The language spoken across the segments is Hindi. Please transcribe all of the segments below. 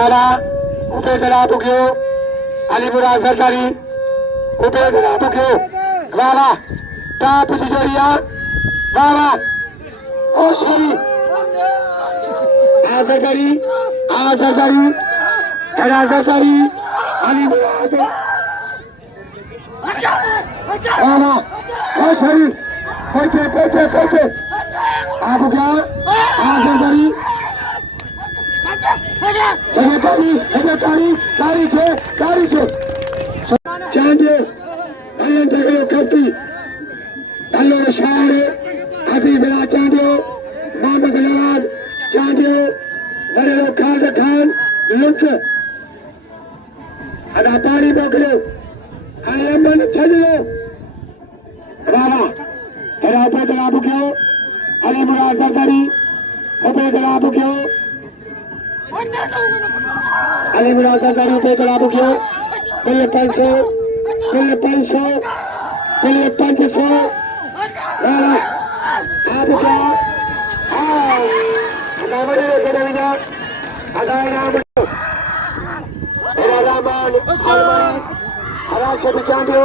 वाला ऊपर चला बुकियो अलीपुरा सरकारी ऊपर चला बुकियो वाला टाप जोड़िया वाला ओ श्री आ सरकारी खड़ा सरकारी अलीपुरा वाला ओ श्री कोई आप क्या आ सरकारी तारी छे चांदे अल्लाह जगह करती अल्लाह शायर अभी बड़ा चांदे मोहम्मद नवाज चांदे बड़े लोग खान लुक अदा पानी बोकलो आलमन छजलो रावा हेरा पे जनाब क्यों अली मुराद सरकारी ऊपर जनाब क्यों अली मुराद सरकारी ऊपर जनाब क्यों पहले 500 आप क्या नामरे करेगा अदाय नाम रामान हरा से बिचांदो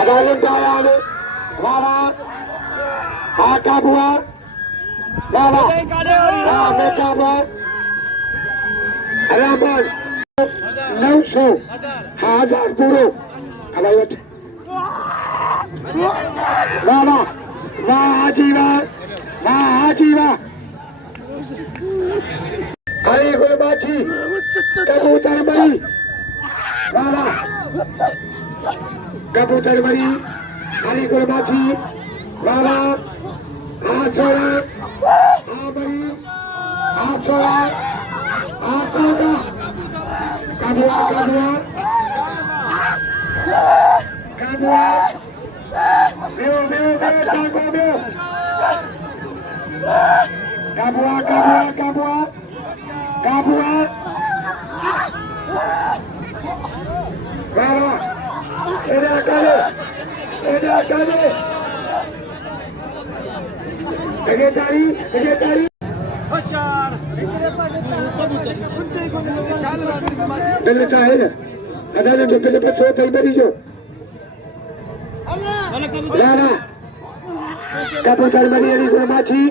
अदालत आयान वाला काबुआ वाला मैं काबुआ रामान 900 1000 पूरो अबायत वाह जीवा अली गुलबाची कबूतर बड़ी वाला कबूतर बड़ी अली गुलबाची वाला कबूतर बनी अली गुलबाची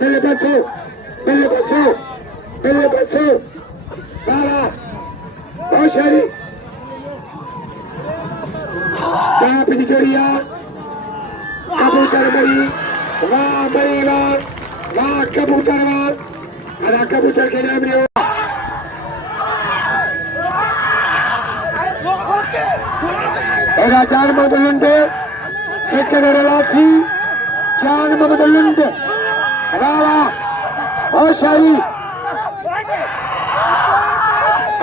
पहले बच्चों वाला बहुत सारी जोड़िया कबूतर बड़ी वाह कबूतर वाह कबूतर के नाम नहीं जान बदलुंडे लाठी जान बदलुंडे रावा और शाही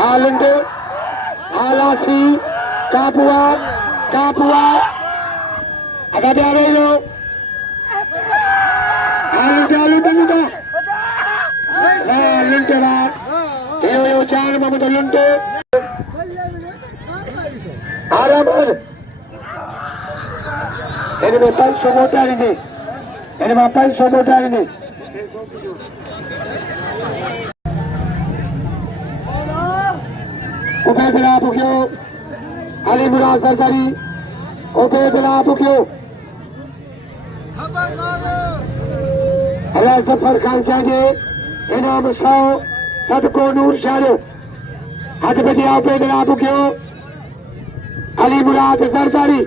आलुंडे आलासी कापुआ अगर जा रहे हो आलुंडे आलुंडे जान बदलुंडे आरामन इनमें 500 मोटारिने ऊपर जनाब क्यों अली मुराद सरकारी ऊपर जनाब क्यों अल्लाह सफर खान चाहिए इनाम 100 सबको नूर शारो हज बजे ऊपर जनाब क्यों अली मुराद सरकारी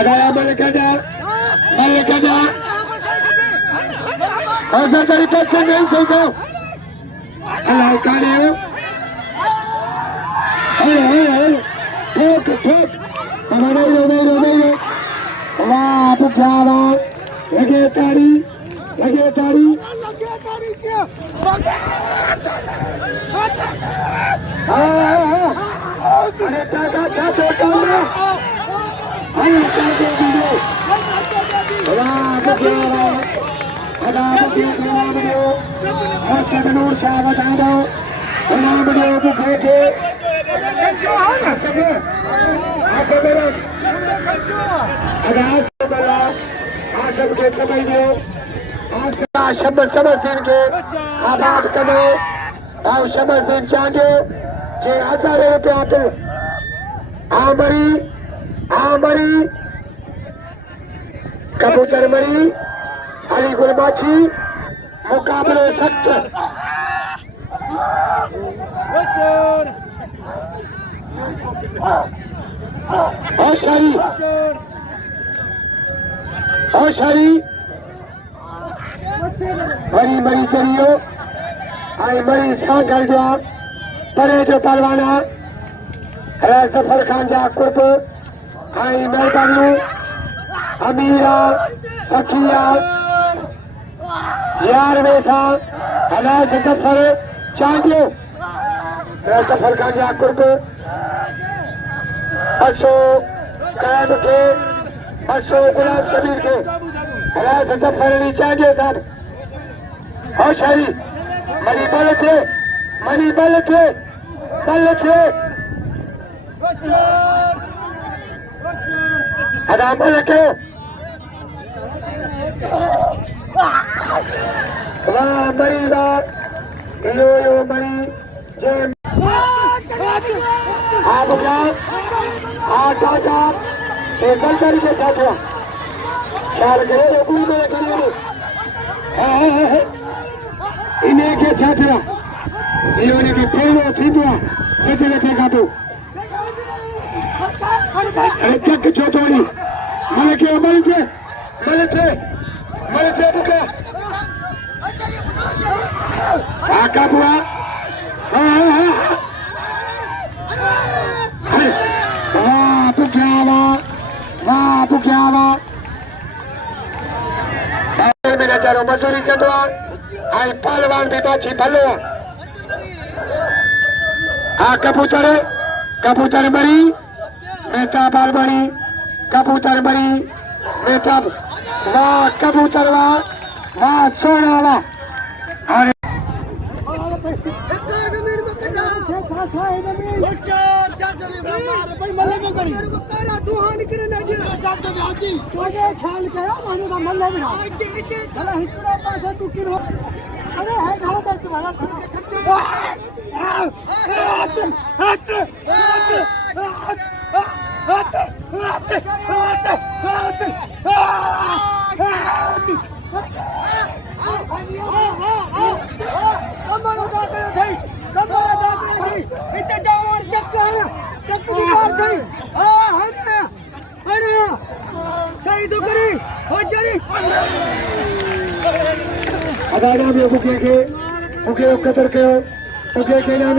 अदाया मलकदा और सरकारी पैसे नहीं सोचो अल्लाह करे ठोक नहीं वाह पुजारा लगे तारी क्या अरे टाका छोटा शाह बता दो शबर सिंह के आबाद करो और शबर सिंह चांगे जे 1000 रुपया तो आमरी कबूतर मरी अली गुलबाची मुकाबले सख्त होशारी मरी करियो आई मरी सांगल जो परे जो पलवाना है जफर खान जा कुर्ब आई मेहरबानी अमीरा सखिया यार वेसा हला जफर चांदियो है जफर खान जा कुर्ब असो कैद के असो गुलाम शबीर के हला जफर नी चांदियो साहब होशारी मनी बल थे अदा बल के वाह मरी बात यो मरी जे आप क्या आटा एकल करके साथ ख्याल करे कोई में इन्हें के छात्रा इन्होंने की फेरो थींदो सजने के काटो अरे चक छोटोड़ी मलके बुका आका बुआ वाह बुक्यावा में नजरो मजूरी के दौरान आई पहलवान भी बाछी भलो हाँ कबूतर मरी मेहता बालबड़ी कबूतर मरी मेहता वाह कबूतर वाह सोना वाह और अदा नाम बुके कतर कयो बुके के नाम